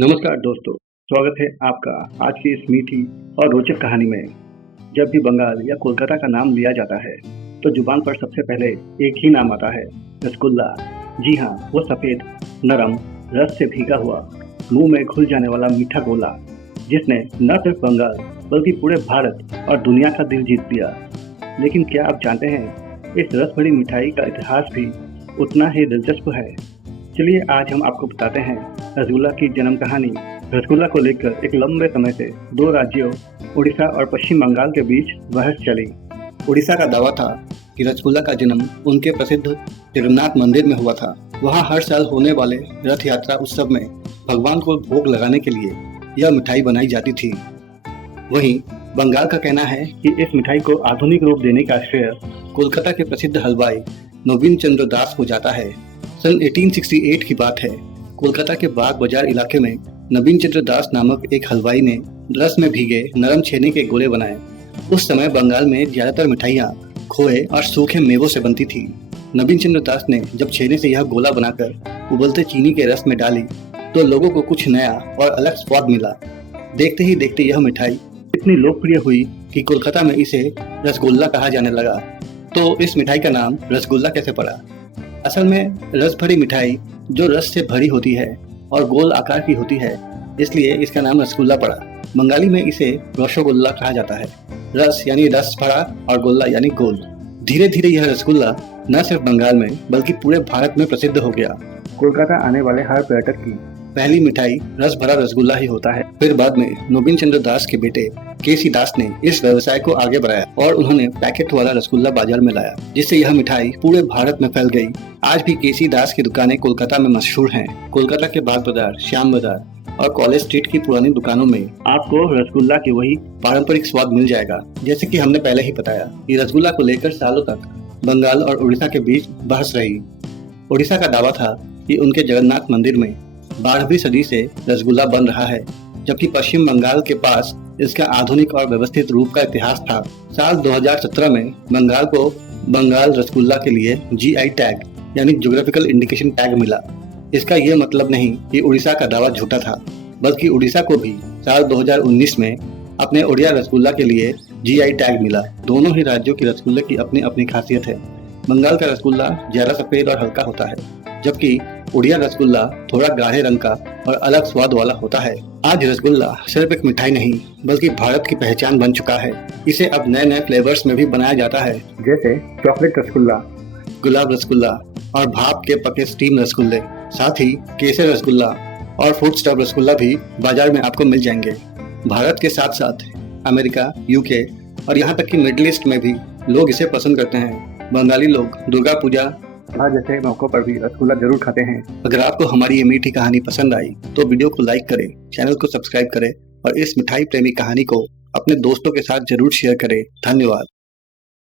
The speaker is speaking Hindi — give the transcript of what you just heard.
नमस्कार दोस्तों, स्वागत है आपका आज की इस मीठी और रोचक कहानी में। जब भी बंगाल या कोलकाता का नाम लिया जाता है तो जुबान पर सबसे पहले एक ही नाम आता है, रसगुल्ला। जी हाँ, वो सफ़ेद, नरम, रस से भीगा हुआ, मुंह में घुल जाने वाला मीठा गोला, जिसने न सिर्फ बंगाल बल्कि पूरे भारत और दुनिया का दिल जीत लिया। लेकिन क्या आप जानते हैं, इस रस भरी मिठाई का इतिहास भी उतना ही दिलचस्प है। चलिए आज हम आपको बताते हैं रसगुल्ला की जन्म कहानी। रसगुल्ला को लेकर एक लंबे समय से दो राज्यों उड़ीसा और पश्चिम बंगाल के बीच बहस चली। उड़ीसा का दावा था कि रसगुल्ला का जन्म उनके प्रसिद्ध जगन्नाथ मंदिर में हुआ था। वहां हर साल होने वाले रथ यात्रा उत्सव में भगवान को भोग लगाने के लिए यह मिठाई बनाई जाती थी। वहीं बंगाल का कहना है कि इस मिठाई को आधुनिक रूप देने का श्रेय कोलकाता के प्रसिद्ध हलवाई नवीन चंद्र दास को जाता है। सन 1868 की बात है। कोलकाता के बाग बाजार इलाके में नवीन चंद्र दास नामक एक हलवाई ने रस में भीगे नरम छेने के गोले बनाए। उस समय बंगाल में ज्यादातर मिठाइयाँ खोए और सूखे मेवों से बनती थी। नवीन चंद्र दास ने जब छेने से यह गोला बनाकर उबलते चीनी के रस में डाली तो लोगों को कुछ नया और अलग स्वाद मिला। देखते ही देखते यह मिठाई इतनी लोकप्रिय हुई कि कोलकाता में इसे रसगुल्ला कहा जाने लगा। तो इस मिठाई का नाम रसगुल्ला कैसे पड़ा? असल में रस भरी मिठाई जो रस से भरी होती है और गोल आकार की होती है, इसलिए इसका नाम रसगुल्ला पड़ा। बंगाली में इसे रसोगुल्ला कहा जाता है। रस यानी रस भरा और गुल्ला यानी गोल। धीरे धीरे यह रसगुल्ला न सिर्फ बंगाल में बल्कि पूरे भारत में प्रसिद्ध हो गया। कोलकाता आने वाले हर पर्यटक की पहली मिठाई रस भरा रसगुल्ला ही होता है। फिर बाद में नवीन चंद्र दास के बेटे केसी दास ने इस व्यवसाय को आगे बढ़ाया और उन्होंने पैकेट वाला रसगुल्ला बाजार में लाया, जिससे यह मिठाई पूरे भारत में फैल गई। आज भी केसी दास की दुकानें कोलकाता में मशहूर हैं। कोलकाता के बाग बाजार, श्याम बाजार और कॉलेज स्ट्रीट की पुरानी दुकानों में आपको रसगुल्ला की वही पारंपरिक स्वाद मिल जाएगा। जैसे कि हमने पहले ही बताया कि रसगुल्ला को लेकर सालों तक बंगाल और उड़ीसा के बीच बहस रही। उड़ीसा का दावा था कि उनके जगन्नाथ मंदिर में 12वीं सदी से रसगुल्ला बन रहा है, जबकि पश्चिम बंगाल के पास इसका आधुनिक और व्यवस्थित रूप का इतिहास था। साल 2017 में बंगाल को बंगाल रसगुल्ला के लिए GI टैग यानी ज्योग्राफिकल इंडिकेशन टैग मिला। इसका यह मतलब नहीं कि उड़ीसा का दावा झूठा था, बल्कि उड़ीसा को भी साल 2019 में अपने उड़िया रसगुल्ला के लिए GI टैग मिला। दोनों ही राज्यों की रसगुल्ले की अपनी अपनी खासियत है। बंगाल का रसगुल्ला ज्यादा सफेद और हल्का होता है, जबकि उड़िया रसगुल्ला थोड़ा गाढ़े रंग का और अलग स्वाद वाला होता है। आज रसगुल्ला सिर्फ एक मिठाई नहीं बल्कि भारत की पहचान बन चुका है। इसे अब नए नए फ्लेवर्स में भी बनाया जाता है, जैसे चॉकलेट रसगुल्ला, गुलाब रसगुल्ला और भाप के पके स्टीम रसगुल्ले। साथ ही केसर रसगुल्ला और फ्रूट स्टफ रसगुल्ला भी बाजार में आपको मिल जाएंगे। भारत के साथ साथ अमेरिका, UK और यहाँ तक कि मिडिल ईस्ट में भी लोग इसे पसंद करते हैं। बंगाली लोग दुर्गा पूजा जैसे मौकों पर भी रसगुल्ला जरूर खाते हैं। अगर आपको हमारी ये मीठी कहानी पसंद आई तो वीडियो को लाइक करें, चैनल को सब्सक्राइब करें और इस मिठाई प्रेमी कहानी को अपने दोस्तों के साथ जरूर शेयर करें। धन्यवाद।